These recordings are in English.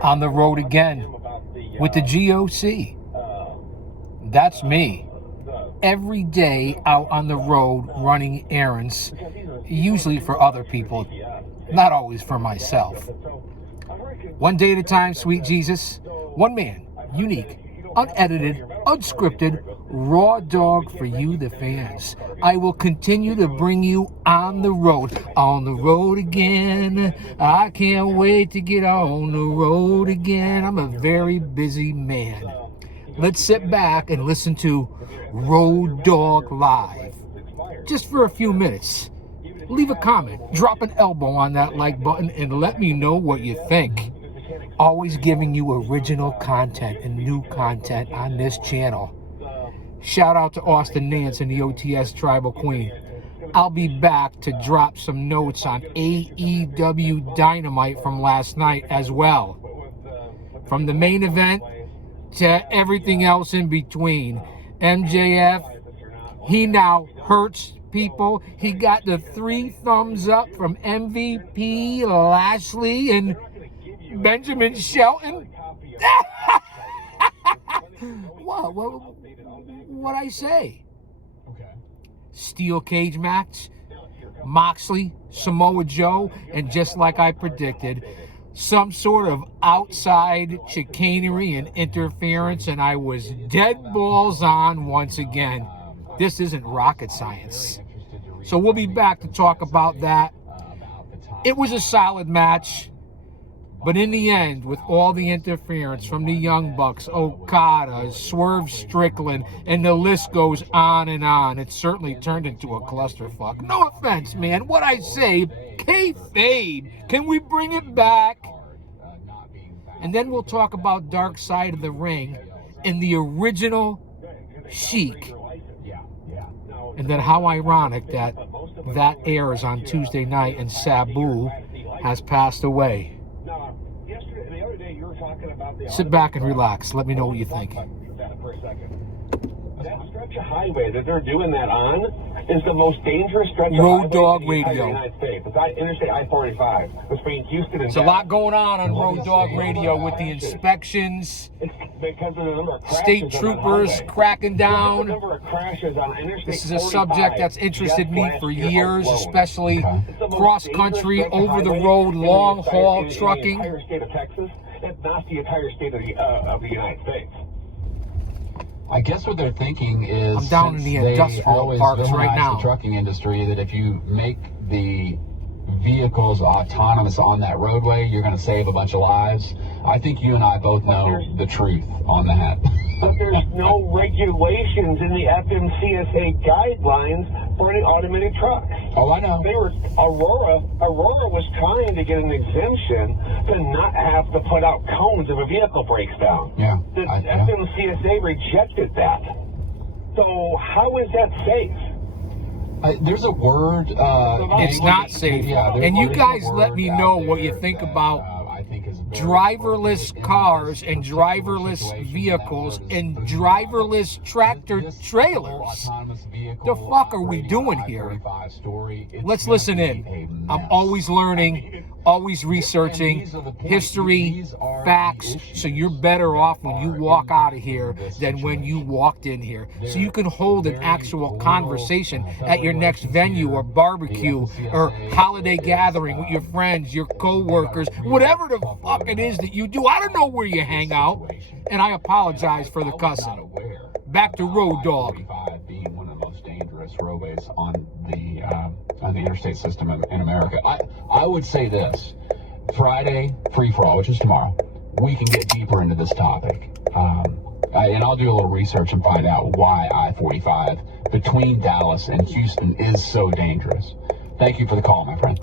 on the road again with the GOC. That's me. Every day out on the road running errands, usually for other people, not always for myself. One day at a time, sweet Jesus. One man, unique, unedited, unscripted, raw dog for you, the fans. I will continue to bring you on the road again. I can't wait to get on the road again. I'm a very busy man. Let's sit back and listen to Road Dog Live. Just for a few minutes. Leave a comment, drop an elbow on that like button, and let me know what you think. Always giving you original content and new content on this channel. Shout out to Austin Nance and the OTS Tribal Queen. I'll be back to drop some notes on AEW Dynamite from last night as well. From the main event to everything else in between. MJF, he now hurts people. He got the 3 thumbs up from MVP, Lashley, and Benjamin Shelton. What I say? Steel cage match, Moxley, Samoa Joe, and just like I predicted, some sort of outside chicanery and interference, and I was dead balls on once again. This isn't rocket science. So we'll be back to talk about that. It was a solid match, but in the end, with all the interference from the Young Bucks, Okada, Swerve Strickland, and the list goes on and on, it certainly turned into a clusterfuck. No offense, man. What I say, kayfabe. Can we bring it back? And then we'll talk about Dark Side of the Ring and the original Sheik. And then how ironic that airs on Tuesday night and Sabu has passed away. Sit back and relax. Let me know what you think. That stretch of highway that they're doing that on is the most dangerous stretch of Road highway Dog in the entire Radio. United States. It's Interstate I-45 between Houston and There's a lot going on Road Dog Radio with the inspections, It's because of the number of crashes state on that troopers highway. cracking down. The number of crashes on Interstate This is a 45 subject that's interested just me last for year years, alone. especially It's the most cross-country, dangerous stretch of over-the-road, highway long-haul in the trucking. entire state of Texas, if not the entire state of the United States. I guess what they're thinking is, I'm down in the industrial always parks right villainize now. the trucking industry, that if you make the vehicles autonomous on that roadway, you're going to save a bunch of lives. I think you and I both know the truth on that. But there's no regulations in the FMCSA guidelines for any automated trucks. Oh, I know. Aurora was trying to get an exemption to not have to put out cones if a vehicle breaks down. Yeah. The FMCSA rejected that. So how is that safe? There's a word. It's not safe. Yeah, And you there's a guys let word me out know what there you think that, about I think is very driverless important cars in and this driverless situation. vehicles That was and pretty driverless obvious. tractor This trailers. autonomous vehicle The fuck are we operating doing on here? I-45 story, it's Let's gonna listen be in. a I'm mess. always learning, always researching these are the points. history, These are the facts, issues so you're better off when you that walk are out of here in this than when you situation. walked in here. So They're you can hold an very actual little, conversation at your next venue or barbecue or holiday gathering with your friends, your co-workers, whatever the fuck it is that you do. I don't know where you hang out, and I apologize for the cussing. Back to Road Dog. I-45 being one of the most dangerous roadways on the interstate system in America. I would say this: Friday free for all, which is tomorrow, we can get deeper into this topic, and I'll do a little research and find out why I-45 between Dallas and Houston is so dangerous. Thank you for the call, my friend.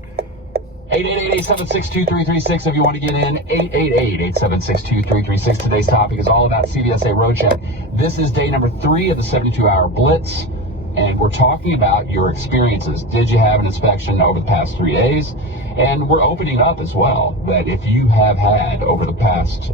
888-876-2336 if you want to get in. 888-876-2336. Today's topic is all about CVSA Road Check. This is day number 3 of the 72-hour blitz, and we're talking about your experiences. Did you have an inspection over the past 3 days? And we're opening up as well that if you have had over the past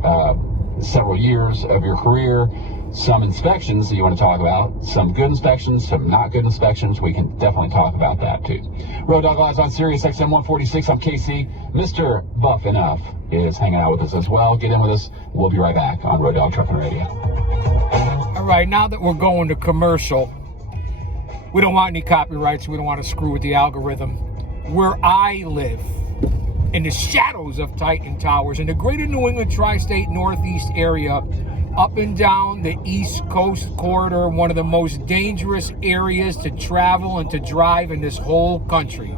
several years of your career some inspections that you want to talk about, some good inspections, some not good inspections. We can definitely talk about that too. Road Dog Live on Sirius XM 146. I'm KC. Mr. Buff Enough is hanging out with us as well. Get in with us. We'll be right back on Road Dog Trucking Radio. All right, now that we're going to commercial, we don't want any copyrights. We don't want to screw with the algorithm. Where I live, in the shadows of Titan Towers, in the greater New England tri-state northeast area, up and down the East Coast corridor, one of the most dangerous areas to travel and to drive in this whole country.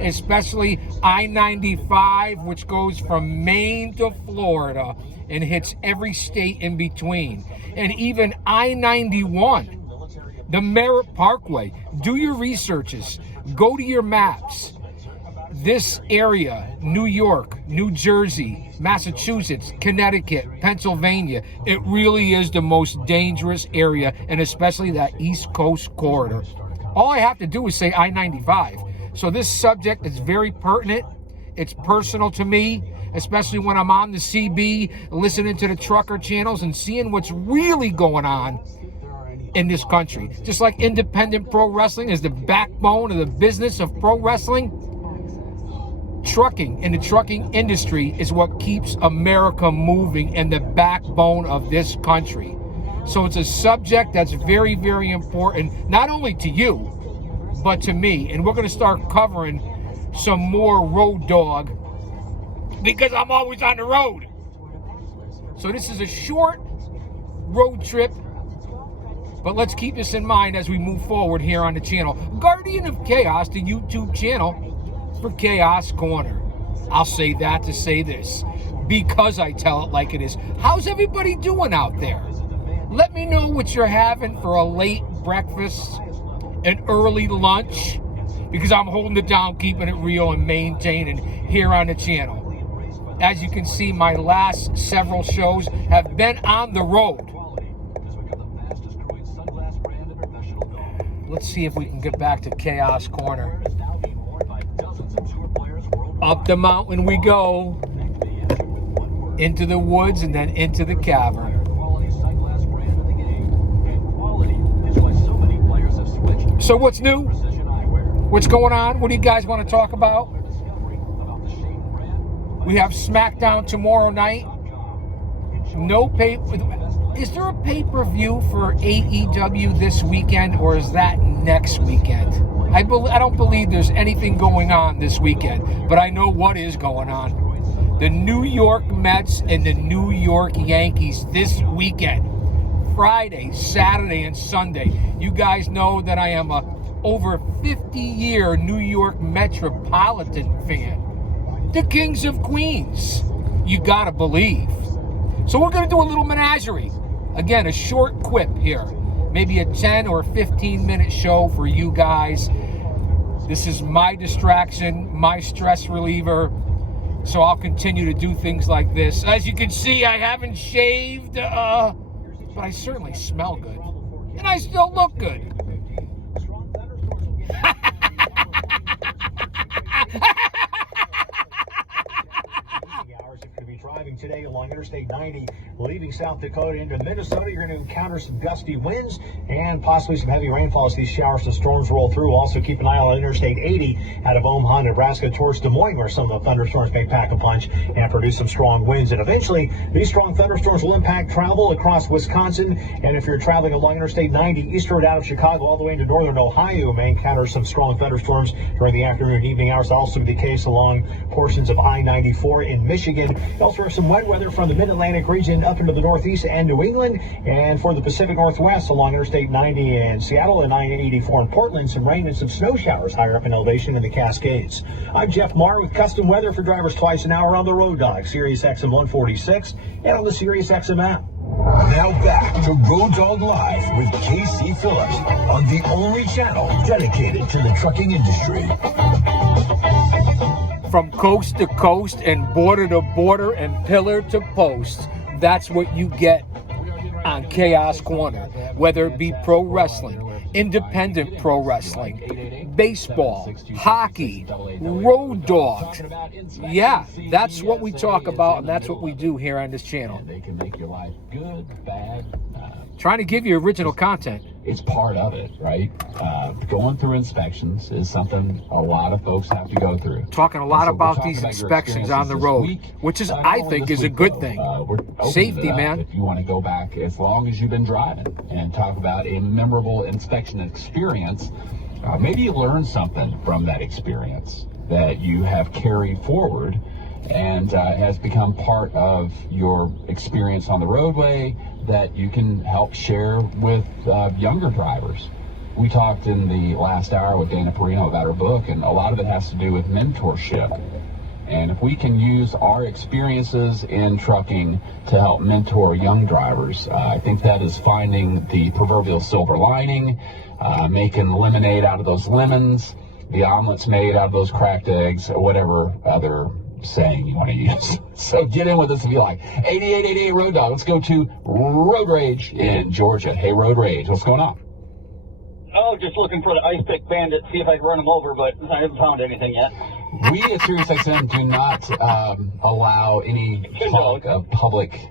Especially I-95, which goes from Maine to Florida and hits every state in between. And even I-91, the Merritt Parkway. Do your researches. Go to your maps. This area, New York, New Jersey, Massachusetts, Connecticut, Pennsylvania, it really is the most dangerous area, and especially that East Coast corridor. All I have to do is say I-95. So this subject is very pertinent. It's personal to me, especially when I'm on the CB, listening to the trucker channels and seeing what's really going on in this country. Just like independent pro wrestling is the backbone of the business of pro wrestling, trucking and the trucking industry is what keeps America moving and the backbone of this country. So it's a subject that's very, very important, not only to you, but to me. And we're going to start covering some more Road Dog because I'm always on the road. So this is a short road trip, but let's keep this in mind as we move forward here on the channel. Guardian of Chaos, the YouTube channel for Chaos Corner. I'll say that to say this, because I tell it like it is. How's everybody doing out there? Let me know what you're having for a late breakfast, an early lunch, because I'm holding it down, keeping it real and maintaining here on the channel. As you can see, my last several shows have been on the road. Let's see if we can get back to Chaos Corner. Up the mountain we go, into the woods and then into the cavern. So what's new? What's going on? What do you guys want to talk about? We have SmackDown tomorrow night. No pay. Is there a pay-per-view for AEW this weekend, or is that next weekend? I don't believe there's anything going on this weekend, but I know what is going on. The New York Mets and the New York Yankees this weekend. Friday, Saturday, and Sunday. You guys know that I am a over 50-year New York Metropolitan fan. The Kings of Queens. You gotta believe. So we're gonna do a little menagerie. Again, a short quip here. Maybe a 10 or 15-minute show for you guys. This is my distraction, my stress reliever. So I'll continue to do things like this. As you can see, I haven't shaved, but I certainly smell good. And I still look good. Driving today along Interstate 90, leaving South Dakota into Minnesota, you're going to encounter some gusty winds and possibly some heavy rainfall as these showers and storms roll through. Also keep an eye on Interstate 80 out of Omaha, Nebraska towards Des Moines, where some of the thunderstorms may pack a punch and produce some strong winds. And eventually, these strong thunderstorms will impact travel across Wisconsin. And if you're traveling along Interstate 90 eastward out of Chicago all the way into northern Ohio, you may encounter some strong thunderstorms during the afternoon and evening hours. Also be the case along portions of I-94 in Michigan. Also some wet weather from the mid-Atlantic region up into the northeast and New England, and for the Pacific Northwest along Interstate 90 in Seattle and I-84 in Portland, some rain and some snow showers higher up in elevation in the Cascades. I'm Jeff Marr with custom weather for drivers twice an hour on the Road Dog, Sirius XM 146, and on the Sirius XM app. Now back to Road Dog Live with KC Phillips on the only channel dedicated to the trucking industry. From coast to coast and border to border and pillar to post, that's what you get on Chaos Corner. Whether it be pro wrestling, independent pro wrestling, baseball, hockey, road dogs. Yeah, that's what we talk about, and that's what we do here on this channel. They can make your life good, bad. Trying to give you original content. It's part of it, right? Going through inspections is something a lot of folks have to go through. Talking a lot And so we're about talking these your inspections on the experiences road, this week. which is, Not I only think, this is a week, good though. thing. We're opening Safety, it up man. If you want to go back as long as you've been driving and talk about a memorable inspection experience, maybe you learned something from that experience that you have carried forward and has become part of your experience on the roadway that you can help share with younger drivers. We talked in the last hour with Dana Perino about her book, and a lot of it has to do with mentorship. And if we can use our experiences in trucking to help mentor young drivers, I think that is finding the proverbial silver lining, making lemonade out of those lemons, the omelets made out of those cracked eggs, or whatever other saying you want to use. So get in with us if you like. 8888 Road Dog. Let's go to Road Rage in Georgia. Hey, Road Rage, what's going on? Oh, just looking for the Ice Pick Bandit, see if I can run them over, but I haven't found anything yet. We at SiriusXM do not allow any talk of public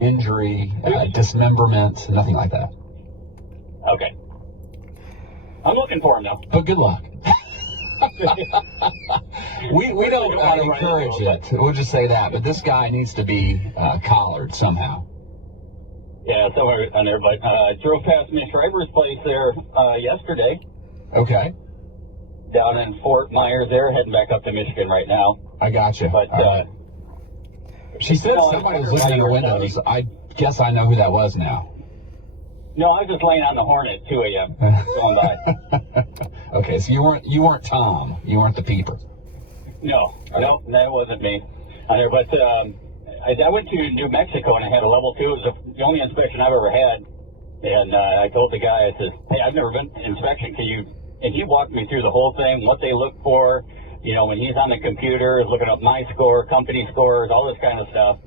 injury, dismemberment, nothing like that. Okay. I'm looking for them, though. But good luck. we don't encourage it. We'll just say that. But this guy needs to be collared somehow. Yeah, somewhere on there, but drove past Miss Schreiber's place there yesterday. Okay. Down in Fort Myers there, heading back up to Michigan right now. I got you. But she said no, somebody was I looking in the wondered why windows. you were I guess I know who that was now. no, I was just laying on the Hornet at 2 a.m. going by. Okay, so you weren't Tom. You weren't the peeper. No, that wasn't me on there. But I went to New Mexico and I had a level 2. It was the only inspection I've ever had. And I told the guy, I said, hey, I've never been to inspection. Can you? And he walked me through the whole thing, what they look for. You know, when he's on the computer, looking up my score, company scores, all this kind of stuff.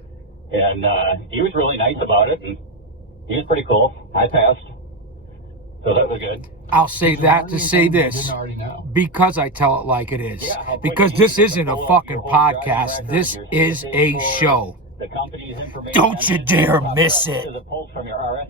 And he was really nice about it. And he was pretty cool. I passed. So that was good. I'll say that to say You this, didn't already know. because I tell it like it is. Yeah, how Because quick you this can isn't a pull up fucking your whole driving podcast. record, This your is CSA a score, show. The company's information. Don't you and dare then miss to it. the pulse from your RS